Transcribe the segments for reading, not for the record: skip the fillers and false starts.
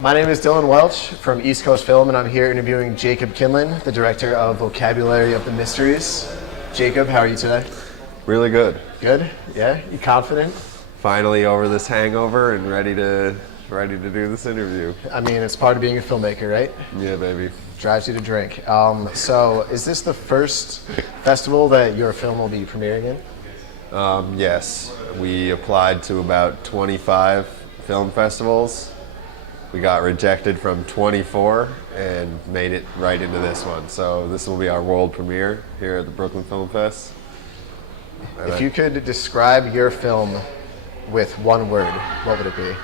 My name is Dylan Welch from East Coast Film, and I'm here interviewing Jacob Kindlon, the director of Vocabulary of the Mysteries. Jacob, how are you today? Really good. Good? Yeah? You confident? Finally over this hangover and ready to do this interview. I mean, it's part of being a filmmaker, right? Yeah, baby. Drives you to drink. So is this the first festival that your film will be premiering in? Yes. We applied to about 25 film festivals. We got rejected from 24 and made it right into this one. So this will be our world premiere here at the Brooklyn Film Fest. If you could describe your film with one word, what would it be?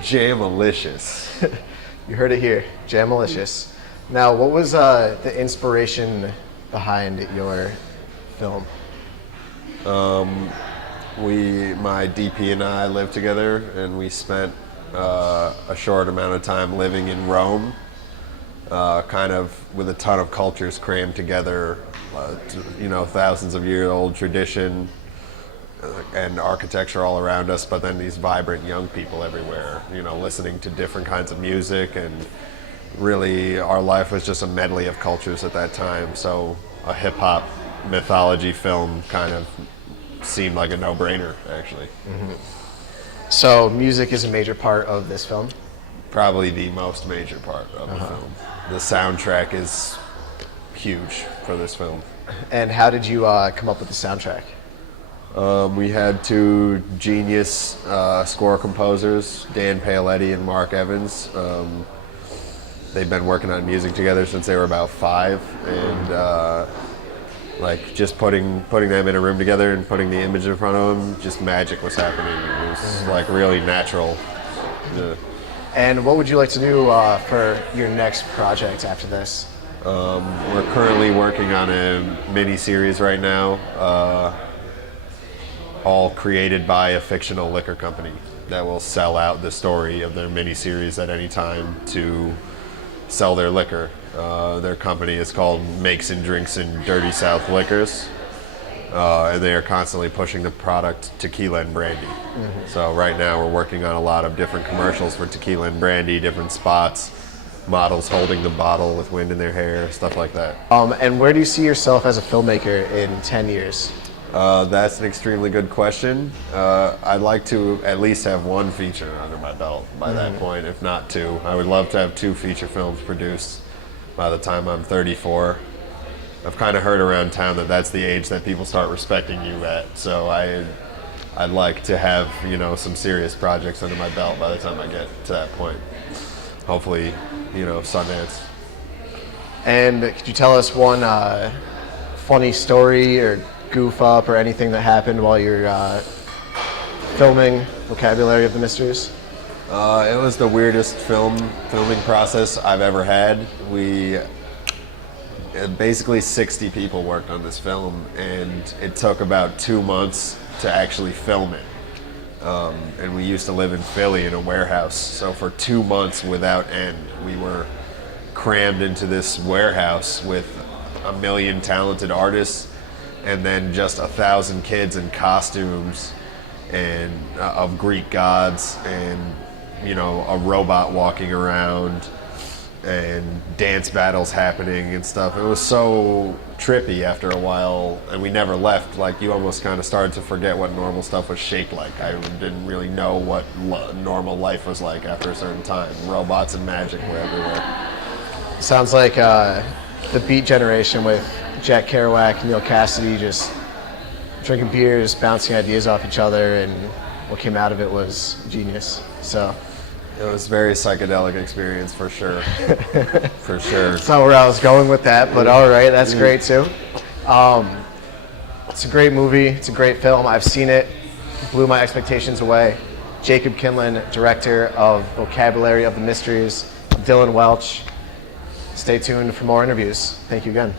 Jamalicious. You heard it here, Jamalicious. Now, what was the inspiration behind your film? My DP and I lived together, and we spent a short amount of time living in Rome, kind of with a ton of cultures crammed together, thousands of year old tradition and architecture all around us, but then these vibrant young people everywhere, listening to different kinds of music, and really our life was just a medley of cultures at that time. So a hip-hop mythology film kind of seemed like a no-brainer, actually. Mm-hmm. So music is a major part of this film? Probably the most major part of the film. The soundtrack is huge for this film. And how did you come up with the soundtrack? We had two genius score composers, Dan Paoletti and Mark Evans. They've been working on music together since they were about 5, and just putting them in a room together and putting the image in front of them, just magic was happening. It was really natural. Yeah. And what would you like to do for your next project after this? We're currently working on a mini-series right now, all created by a fictional liquor company that will sell out the story of their mini-series at any time to sell their liquor. Their company is called Makes and Drinks and Dirty South Liquors, and they are constantly pushing the product tequila and brandy. Mm-hmm. So right now we're working on a lot of different commercials for tequila and brandy, different spots, models holding the bottle with wind in their hair, stuff like that. And where do you see yourself as a filmmaker in 10 years? That's an extremely good question. I'd like to at least have one feature under my belt by that point, if not 2. I would love to have 2 feature films produced by the time I'm 34. I've kind of heard around town that that's the age that people start respecting you at. So I'd like to have, some serious projects under my belt by the time I get to that point. Hopefully, Sundance. And could you tell us one funny story or goof up or anything that happened while you're filming Vocabulary of the Mysteries? It was the weirdest filming process I've ever had. Basically 60 people worked on this film, and it took about 2 months to actually film it. And we used to live in Philly in a warehouse, so for 2 months without end, we were crammed into this warehouse with 1 million talented artists, and then just 1,000 kids in costumes and of Greek gods, and a robot walking around, and dance battles happening and stuff. It was so trippy after a while, and we never left. You almost kind of started to forget what normal stuff was shaped like. I didn't really know what normal life was like after a certain time. Robots and magic were everywhere. Sounds like the Beat Generation with Jack Kerouac, Neil Cassidy, just drinking beers, bouncing ideas off each other, and what came out of it was genius. So it was a very psychedelic experience for sure. For sure. That's not where I was going with that, but all right, that's great too. It's a great movie. It's a great film. I've seen it. Blew my expectations away. Jacob Kindlon, director of Vocabulary of the Mysteries. Dylan Welch. Stay tuned for more interviews. Thank you again.